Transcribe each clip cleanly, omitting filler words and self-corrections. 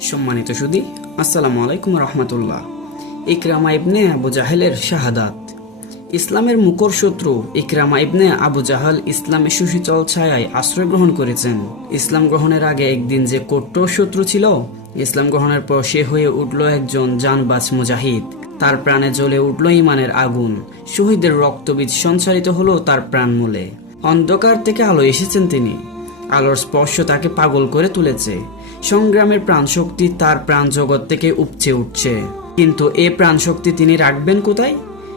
সম্মানিত সুধী, আসসালামু আলাইকুম রহমতুল্লাহ। ইকরামা ইবনে আবু জাহেলের শাহাদাত। ইসলামের মুখর শত্রু ইকরামা ইবনে আবু জাহাল ইসলামের সুশীতল ছায়ায় আশ্রয় গ্রহণ করেছেন। ইসলাম গ্রহণের আগে একদিন যে কট্টর শত্রু ছিল, ইসলাম গ্রহণের পর সে হয়ে উঠল একজন জানবাজ মুজাহিদ। তার প্রাণে জ্বলে উঠল ইমানের আগুন। শহীদের রক্তবীজ সঞ্চারিত হলো তার প্রাণমূলে। অন্ধকার থেকে আলো এসেছেন তিনি। আলোর স্পর্শ তাকে পাগল করে তুলেছে। সংগ্রামের প্রাণশক্তি তার প্রাণ জগৎ থেকে উপচে উঠছে। কিন্তু এ প্রাণশক্তি তিনি রাখবেন কোথায়?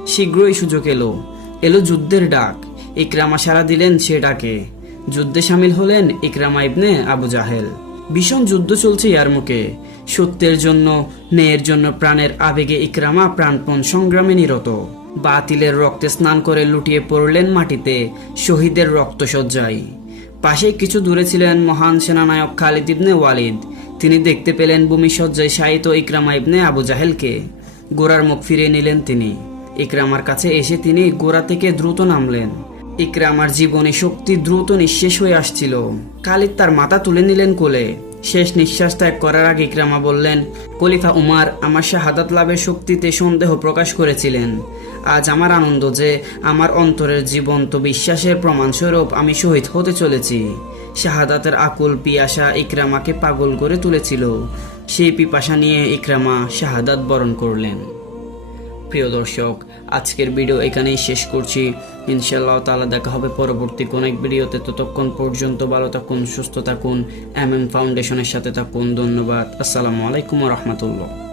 শীঘ্রই সুযোগ এলো যুদ্ধের ডাক। ইকরামা সাড়া দিলেন সে ডাকে। যুদ্ধে সামিল হলেন ইকরামা ইবনে আবু জাহেল। ভীষণ যুদ্ধ চলছে ইয়ারমুকে। সত্যের জন্য, ন্যায়ের জন্য প্রাণের আবেগে ইকরামা প্রাণপণ সংগ্রামে নিরত। বাতিলের রক্তে স্নান করে লুটিয়ে পড়লেন মাটিতে, শহীদের রক্তসজ্জায়। পাশে কিছু দূরে ছিলেন মহান সেনানায়ক খালিদ ইবনে ওয়ালিদ। তিনি দেখতে পেলেন ভূমিসজ্জায় শায়িত ইকরামা ইবনে আবু জাহেলকে। গোরার মুখ ফিরিয়ে নিলেন তিনি। ইকরামার কাছে এসে তিনি গোরা থেকে দ্রুত নামলেন। ইকরামার জীবনী শক্তি দ্রুত নিঃশেষ হয়ে আসছিল। খালিদ তার মাথা তুলে নিলেন কোলে। শেষ নিঃশ্বাস ত্যাগ করার আগে ইকরামা বললেন, খলিফা উমার আমার শাহাদাত লাভের শক্তিতে সন্দেহ প্রকাশ করেছিলেন। আজ আমার আনন্দ যে আমার অন্তরের জীবন্ত বিশ্বাসের প্রমাণস্বরূপ আমি শহীদ হতে চলেছি। শাহাদাতের আকুল পিয়াসা ইকরামাকে পাগল করে তুলেছিল। সেই পিপাসা নিয়ে ইকরামা শাহাদাত বরণ করলেন। প্রিয় দর্শক, আজকের ভিডিও এখানেই শেষ করছি। ইনশাআল্লাহ তাআলা দেখা হবে পরবর্তী কোন এক ভিডিওতে। ততক্ষণ পর্যন্ত ভালো থাকুন, সুস্থ থাকুন, ফাউন্ডেশনের সাথে থাকুন। ধন্যবাদ। আসসালামু আলাইকুম ওয়া রাহমাতুল্লাহ।